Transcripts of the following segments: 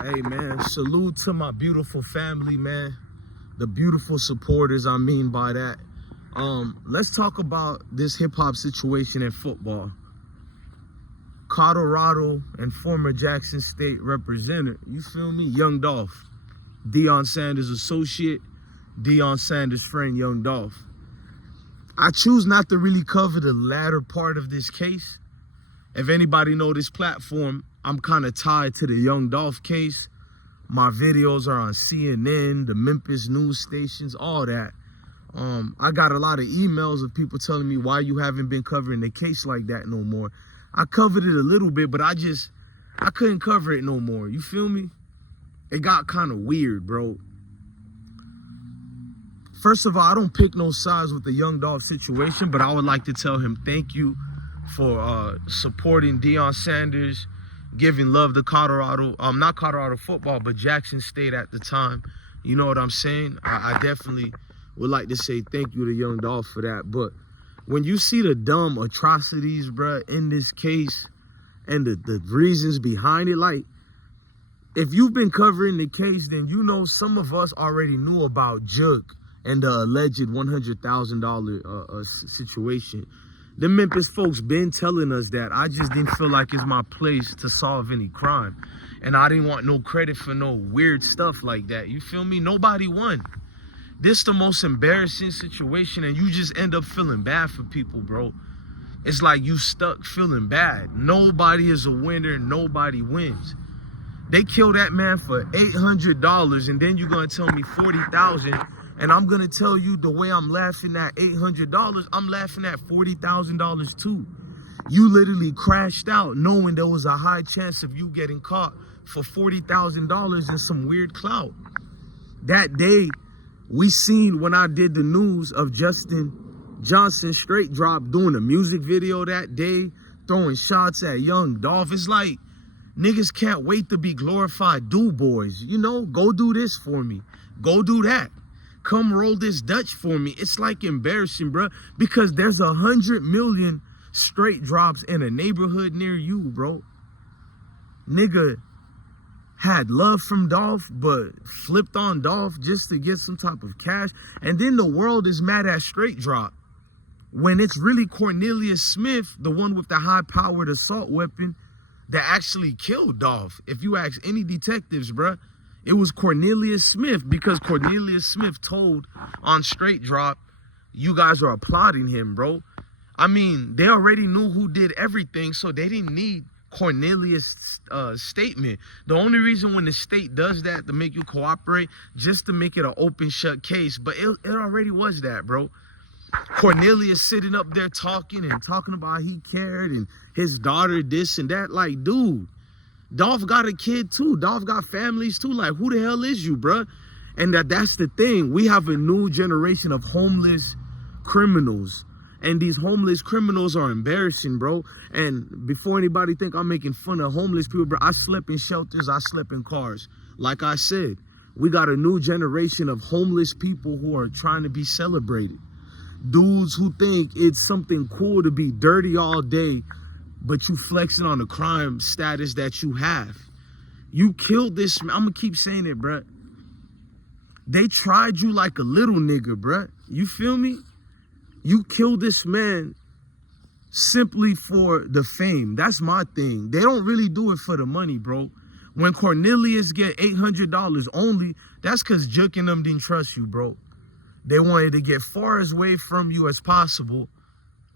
Hey, man, salute to my beautiful family, man. The beautiful supporters, I mean by that. Let's talk about this hip-hop situation in football. Colorado and former Jackson State representative, you feel me? Young Dolph. Deion Sanders' associate, Deion Sanders' friend, Young Dolph. I choose not to really cover the latter part of this case. If anybody know this platform, I'm kind of tied to the Young Dolph case. My videos are on CNN, the Memphis news stations, all that. I got a lot of emails of people telling me why you haven't been covering the case like that no more. I covered it a little bit, but I couldn't cover it no more. You feel me? It got kind of weird, bro. First of all, I don't pick no sides with the Young Dolph situation, but I would like to tell him thank you for supporting Deion Sanders, giving love to Colorado, not Colorado football, but Jackson State at the time. You know what I'm saying? I definitely would like to say thank you to Young Dolph for that. But when you see the dumb atrocities, bruh, in this case and the reasons behind it, like, if you've been covering the case, then you know some of us already knew about Jook and the alleged $100,000 situation. The Memphis folks been telling us that. I just didn't feel like it's my place to solve any crime. And I didn't want no credit for no weird stuff like that. You feel me? Nobody won. This the most embarrassing situation, and you just end up feeling bad for people, bro. It's like you stuck feeling bad. Nobody is a winner. Nobody wins. They killed that man for $800, and then you're going to tell me $40,000. And I'm going to tell you the way I'm laughing at $800, I'm laughing at $40,000 too. You literally crashed out knowing there was a high chance of you getting caught for $40,000 and some weird clout. That day, we seen when I did the news of Justin Johnson straight drop doing a music video that day, throwing shots at Young Dolph. It's like, niggas can't wait to be glorified do-boys. You know, go do this for me. Go do that. Come roll this Dutch for me. It's like embarrassing, bro, because there's 100 million straight drops in a neighborhood near you, bro. Nigga had love from Dolph, but flipped on Dolph just to get some type of cash. And then the world is mad at straight drop when it's really Cornelius Smith, the one with the high-powered assault weapon that actually killed Dolph. If you ask any detectives, bruh, it was Cornelius Smith, because Cornelius Smith told on straight drop, you guys are applauding him, bro. I mean, they already knew who did everything, so they didn't need Cornelius' statement. The only reason when the state does that to make you cooperate, just to make it an open shut case, but it already was that, bro. Cornelius sitting up there talking about he cared and his daughter this and that. Like, dude, Dolph got a kid too. Dolph got families too. Like, who the hell is you, bruh? And that's the thing. We have a new generation of homeless criminals. And these homeless criminals are embarrassing, bro. And before anybody think I'm making fun of homeless people, bro, I slept in shelters. I slept in cars. Like I said, we got a new generation of homeless people who are trying to be celebrated. Dudes who think it's something cool to be dirty all day, but you flexing on the crime status that you have. You killed this man. I'm going to keep saying it, bruh. They tried you like a little nigga, bruh. You feel me? You killed this man simply for the fame. That's my thing. They don't really do it for the money, bro. When Cornelius get $800 only, that's because Jook and them didn't trust you, bro. They wanted to get far as away from you as possible,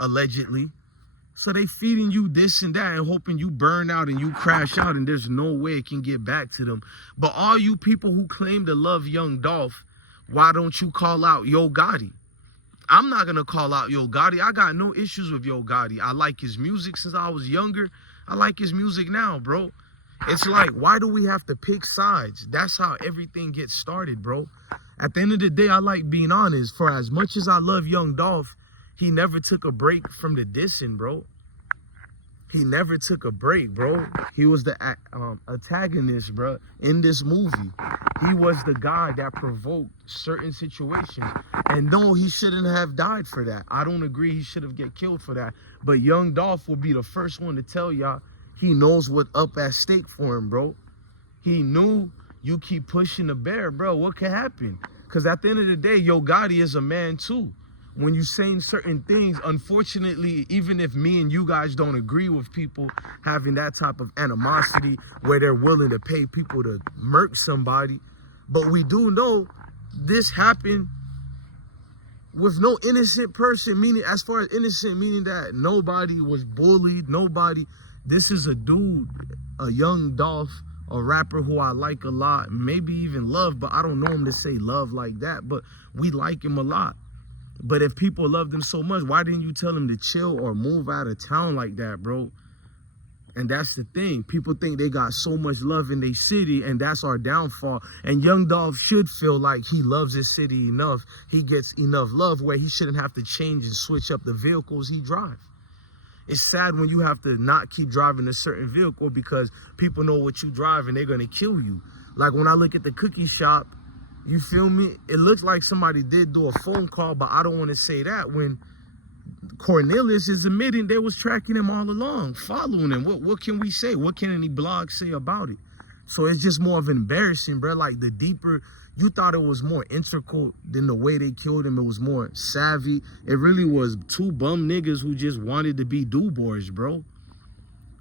allegedly. So they feeding you this and that and hoping you burn out and you crash out and there's no way it can get back to them. But all you people who claim to love Young Dolph, why don't you call out Yo Gotti? I'm not going to call out Yo Gotti. I got no issues with Yo Gotti. I like his music since I was younger. I like his music now, bro. It's like, why do we have to pick sides? That's how everything gets started, bro. At the end of the day, I like being honest. For as much as I love Young Dolph, he never took a break from the dissing, bro. He never took a break, bro. He was the antagonist, bro, in this movie. He was the guy that provoked certain situations. And no, he shouldn't have died for that. I don't agree he should have get killed for that. But Young Dolph will be the first one to tell y'all he knows what up at stake for him, bro. He knew you keep pushing the bear, bro. What could happen? Because at the end of the day, Yo Gotti is a man too. When you saying certain things, unfortunately, even if me and you guys don't agree with people having that type of animosity where they're willing to pay people to murk somebody, but we do know this happened with no innocent person, meaning, as far as innocent, meaning that nobody was bullied, nobody. This is a dude, a young Dolph, a rapper who I like a lot, maybe even love, but I don't know him to say love like that, but we like him a lot. But if people loved him so much, why didn't you tell him to chill or move out of town like that, bro? And that's the thing. People think they got so much love in their city, and that's our downfall. And young Dolph should feel like he loves his city enough. He gets enough love where he shouldn't have to change and switch up the vehicles he drives. It's sad when you have to not keep driving a certain vehicle because people know what you drive and they're going to kill you. Like when I look at the cookie shop, you feel me? It looks like somebody did do a phone call, but I don't want to say that when Cornelius is admitting they was tracking him all along, following him. What can we say? What can any blog say about it? So it's just more of embarrassing, bro. Like the deeper, you thought it was more integral than the way they killed him. It was more savvy. It really was two bum niggas who just wanted to be do-boys, bro.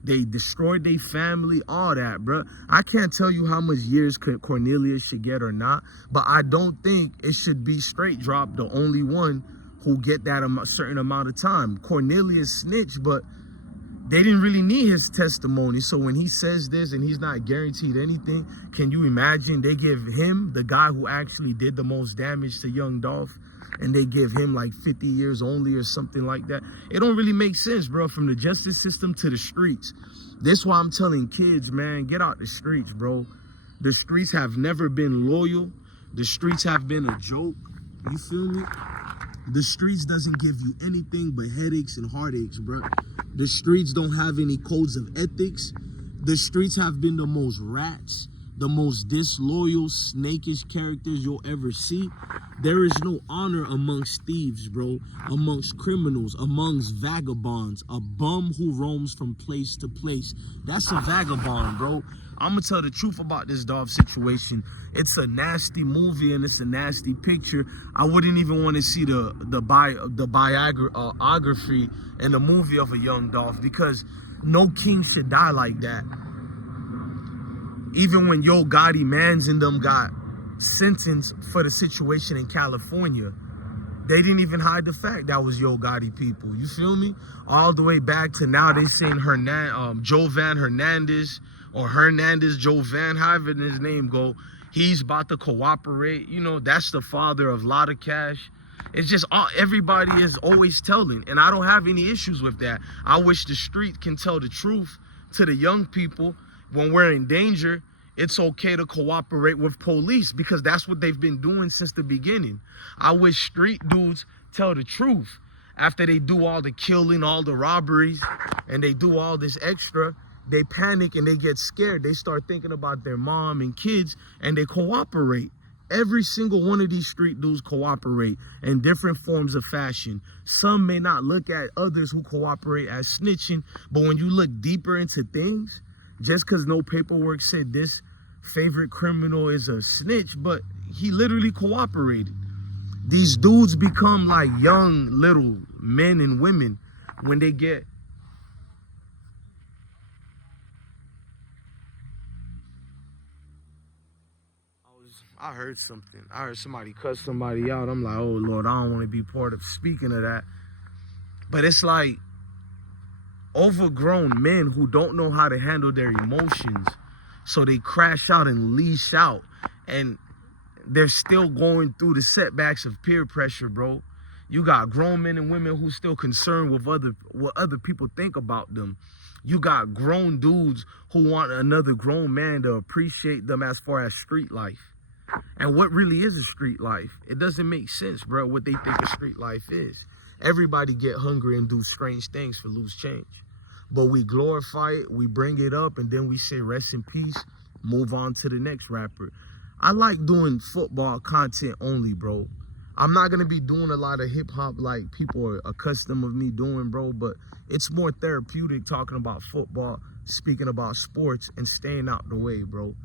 They destroyed their family, all that, bro. I can't tell you how much years Cornelius should get or not, but I don't think it should be straight drop the only one who get that certain amount of time. Cornelius snitched, but they didn't really need his testimony. So when he says this and he's not guaranteed anything, can you imagine they give him, the guy who actually did the most damage to young Dolph, and they give him like 50 years only or something like that? It don't really make sense, bro, from the justice system to the streets. This is why I'm telling kids, man, get out the streets, bro. The streets have never been loyal. The streets have been a joke. You feel me? The streets doesn't give you anything but headaches and heartaches, bro. The streets don't have any codes of ethics. The streets have been the most rats, the most disloyal, snakish characters you'll ever see. There is no honor amongst thieves, bro, amongst criminals, amongst vagabonds. A bum who roams from place to place, that's a vagabond, bro. I'm gonna tell the truth about this Dolph situation. It's a nasty movie and it's a nasty picture. I wouldn't even want to see the biography and the movie of a young Dolph, because no king should die like that. Even when Yo Gotti, Mans and them got sentenced for the situation in California, they didn't even hide the fact that was Yo Gotti people. You feel me? All the way back to now, they saying Jovan Hernandez or Hernandez Jovan, however his name go, he's about to cooperate. You know, that's the father of Lotta Cash. It's just everybody is always telling, and I don't have any issues with that. I wish the street can tell the truth to the young people. When we're in danger, it's okay to cooperate with police, because that's what they've been doing since the beginning. I wish street dudes tell the truth after they do all the killing, all the robberies, and they do all this extra. They panic and they get scared. They start thinking about their mom and kids, and they cooperate. Every single one of these street dudes cooperate in different forms of fashion. Some may not look at others who cooperate as snitching, but when you look deeper into things, just because no paperwork said this favorite criminal is a snitch, but he literally cooperated. These dudes become like young little men and women when they get I heard something. I heard somebody cuss somebody out. I'm like, oh Lord, I don't want to be part of speaking of that. But it's like overgrown men who don't know how to handle their emotions, so they crash out and leash out, and they're still going through the setbacks of peer pressure, bro. You got grown men and women who still concerned with what other people think about them. You got grown dudes who want another grown man to appreciate them as far as street life. And what really is a street life? It doesn't make sense, bro, what they think a street life is. Everybody get hungry and do strange things for loose change. But we glorify it, we bring it up, and then we say rest in peace, move on to the next rapper. I like doing football content only, bro. I'm not going to be doing a lot of hip-hop like people are accustomed of me doing, bro, but it's more therapeutic talking about football, speaking about sports, and staying out the way, bro.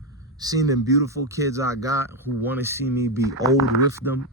Seeing them beautiful kids I got who want to see me be old with them.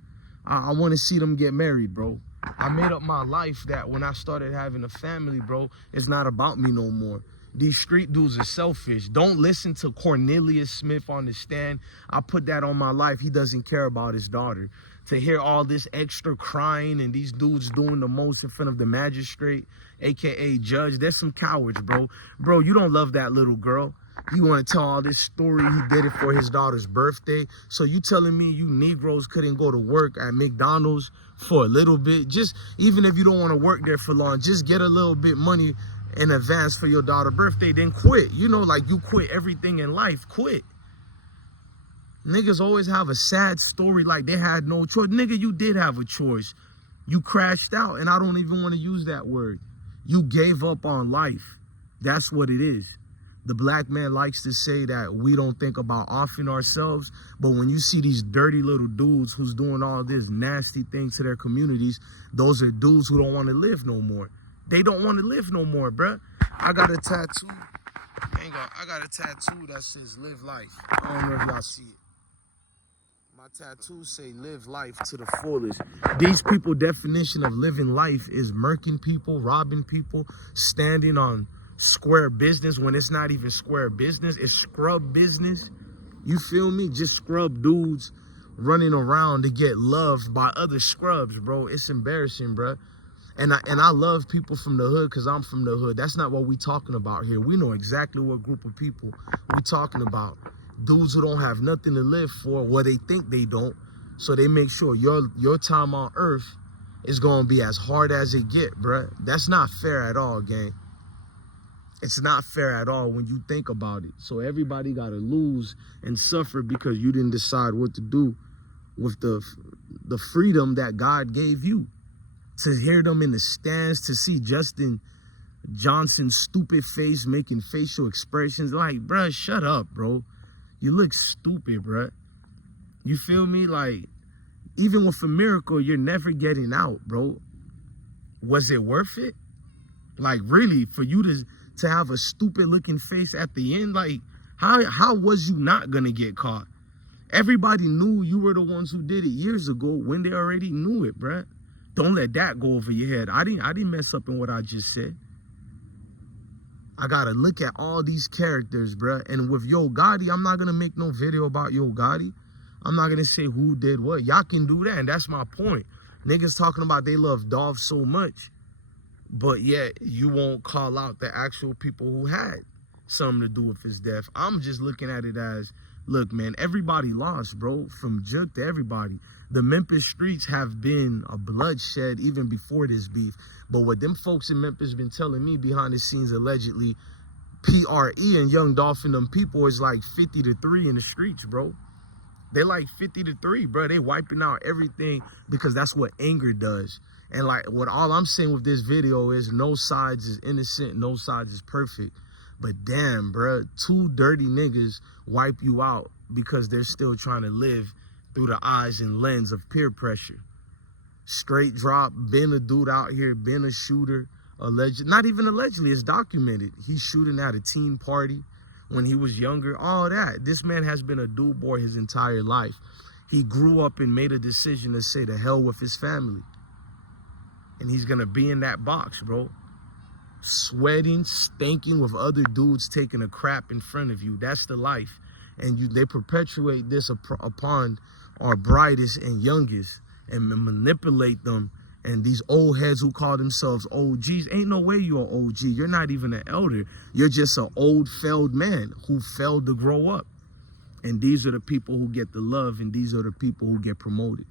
I want to see them get married, bro. I made up my life that when I started having a family, bro, it's not about me no more. These street dudes are selfish. Don't listen to Cornelius Smith on the stand. I put that on my life. He doesn't care about his daughter. To hear all this extra crying and these dudes doing the most in front of the magistrate, aka judge, there's some cowards, bro. Bro, you don't love that little girl. You want to tell all this story, he did it for his daughter's birthday. So you telling me you Negroes couldn't go to work at McDonald's for a little bit? Just, even if you don't want to work there for long, just get a little bit money in advance for your daughter's birthday, then quit. You know, like you quit everything in life, quit. Niggas always have a sad story like they had no choice. Nigga, you did have a choice. You crashed out, and I don't even want to use that word. You gave up on life. That's what it is. The black man likes to say that we don't think about offing ourselves, but when you see these dirty little dudes who's doing all this nasty things to their communities, those are dudes who don't want to live no more. They don't want to live no more, bruh. I got a tattoo. I got a tattoo that says live life. I don't know if y'all see it. My tattoos say live life to the fullest. These people definition of living life is murking people, robbing people, standing on square business when it's not even square business. It's scrub business. You feel me? Just scrub dudes running around to get loved by other scrubs, bro. It's embarrassing, bro. And I love people from the hood because I'm from the hood. That's not what we talking about here. We know exactly what group of people we talking about. Dudes who don't have nothing to live for, well, they think they don't. So they make sure your time on earth is going to be as hard as it get, bruh. That's not fair at all, gang. It's not fair at all when you think about it. So everybody got to lose and suffer because you didn't decide what to do with the freedom that God gave you. To hear them in the stands, to see Justin Johnson's stupid face making facial expressions. Like, bruh, shut up, bro. You look stupid, bruh. You feel me? Like, even with a miracle, you're never getting out, bro. Was it worth it? Like, really, for you to have a stupid looking face at the end? Like, how was you not gonna get caught? Everybody knew you were the ones who did it years ago when they already knew it, bruh. Don't let that go over your head. I didn't mess up in what I just said. I gotta look at all these characters, bruh. And with Yo Gotti, I'm not gonna make no video about Yo Gotti. I'm not gonna say who did what. Y'all can do that, and that's my point. Niggas talking about they love Dolph so much, but yet you won't call out the actual people who had something to do with his death. I'm just looking at it as, look, man, everybody lost, bro. From Jook to everybody. The Memphis streets have been a bloodshed even before this beef. But what them folks in Memphis been telling me behind the scenes, allegedly, PRE and Young Dolph and them people is like 50-3 in the streets, bro. They like 50-3, bro. They wiping out everything because that's what anger does. And like, what all I'm saying with this video is no sides is innocent, no sides is perfect. But damn, bro, two dirty niggas wipe you out because they're still trying to live through the eyes and lens of peer pressure. Straight drop, been a dude out here, been a shooter, not even allegedly, it's documented. He's shooting at a teen party when he was younger, all that. This man has been a dude boy his entire life. He grew up and made a decision to say to hell with his family. And he's gonna be in that box, bro. Sweating, stinking with other dudes taking a crap in front of you. That's the life. And they perpetuate this upon our brightest and youngest and manipulate them. And these old heads who call themselves OGs, ain't no way you're an OG. You're not even an elder. You're just an old failed man who failed to grow up. And these are the people who get the love, and these are the people who get promoted.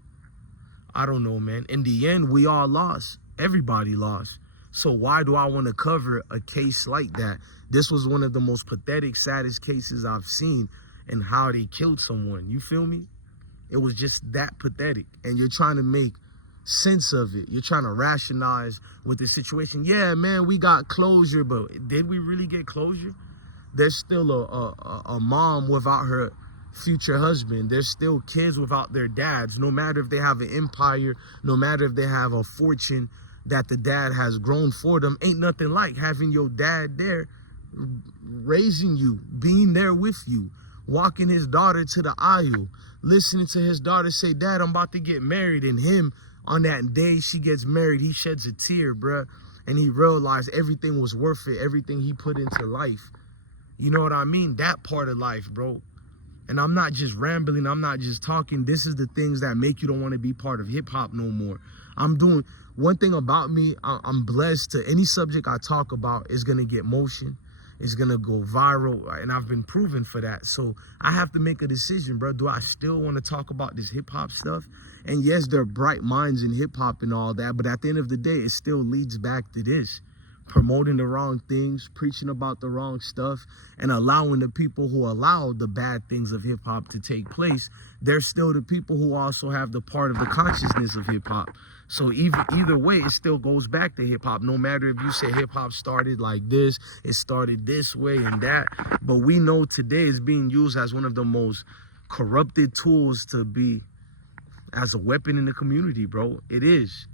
I don't know, man. In the end, we all lost. Everybody lost. So why do I want to cover a case like that? This was one of the most pathetic, saddest cases I've seen in how they killed someone. You feel me? It was just that pathetic. And you're trying to make sense of it. You're trying to rationalize with the situation. Yeah, man, we got closure, but did we really get closure? There's still a mom without her future husband. There's still kids without their dads. No matter if they have an empire, no matter if they have a fortune that the dad has grown for them, ain't nothing like having your dad there raising you, being there with you walking his daughter to the aisle, listening to his daughter say, Dad, I'm about to get married. And him, on that day she gets married, he sheds a tear, bruh. And he realized everything was worth it, everything he put into life. You know what I mean? That part of life, bro. And I'm not just rambling, I'm not just talking. This is the things that make you don't want to be part of hip-hop no more. I'm doing, one thing about me, I'm blessed to any subject I talk about is going to get motion. It's going to go viral, and I've been proven for that. So I have to make a decision, bro. Do I still want to talk about this hip-hop stuff? And yes, there are bright minds in hip-hop and all that, but at the end of the day, it still leads back to this. Promoting the wrong things, preaching about the wrong stuff, and allowing the people who allow the bad things of hip-hop to take place, they're still the people who also have the part of the consciousness of hip-hop. So either way, it still goes back to hip-hop. No matter if you say hip-hop started like this, it started this way and that. But we know today it's being used as one of the most corrupted tools to be as a weapon in the community, bro. It is.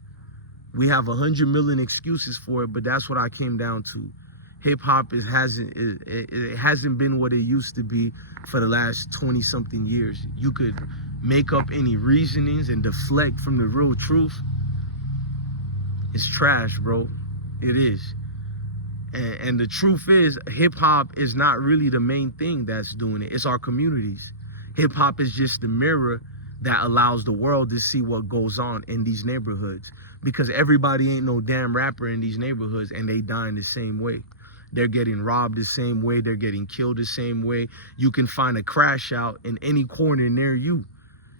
We have 100 million excuses for it, but that's what I came down to. Hip-hop it hasn't been what it used to be for the last 20-something years. You could make up any reasonings and deflect from the real truth. It's trash, bro. It is. And the truth is, hip-hop is not really the main thing that's doing it. It's our communities. Hip-hop is just the mirror that allows the world to see what goes on in these neighborhoods. Because everybody ain't no damn rapper in these neighborhoods, and they dying the same way. They're getting robbed the same way. They're getting killed the same way. You can find a crash out in any corner near you.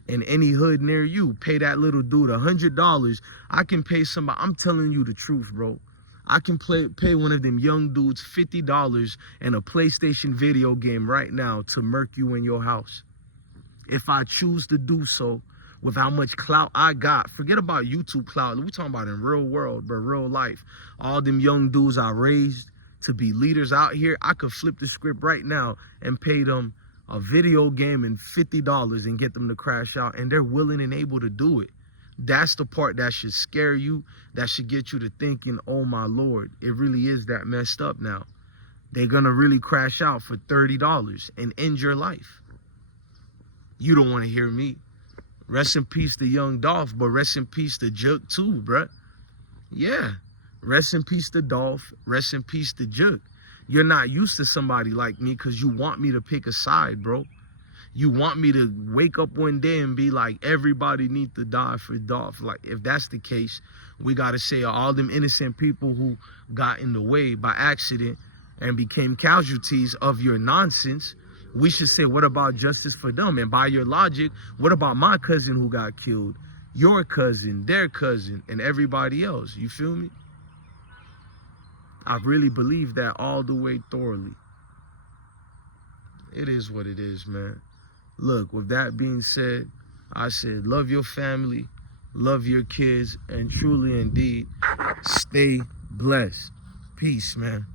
In any hood near you. Pay that little dude $100. I can pay somebody, I'm telling you the truth, bro. I can pay one of them young dudes $50 and a PlayStation video game right now to murk you in your house. If I choose to do so, with how much clout I got. Forget about YouTube clout. We're talking about in real world, but real life. All them young dudes I raised to be leaders out here, I could flip the script right now and pay them a video game and $50 and get them to crash out, and they're willing and able to do it. That's the part that should scare you, that should get you to thinking, oh my Lord, it really is that messed up now. They're gonna really crash out for $30 and end your life. You don't want to hear me. Rest in peace to young Dolph, but rest in peace to Jook too, bruh. Yeah, rest in peace to Dolph, rest in peace to Jook. You're not used to somebody like me because you want me to pick a side, bro. You want me to wake up one day and be like, everybody needs to die for Dolph. Like, if that's the case, we got to say all them innocent people who got in the way by accident and became casualties of your nonsense, we should say, what about justice for them? And by your logic, what about my cousin who got killed, your cousin, their cousin, and everybody else? You feel me? I really believe that all the way thoroughly. It is what it is, man. Look, with that being said, I said, love your family, love your kids, and truly indeed, stay blessed. Peace, man.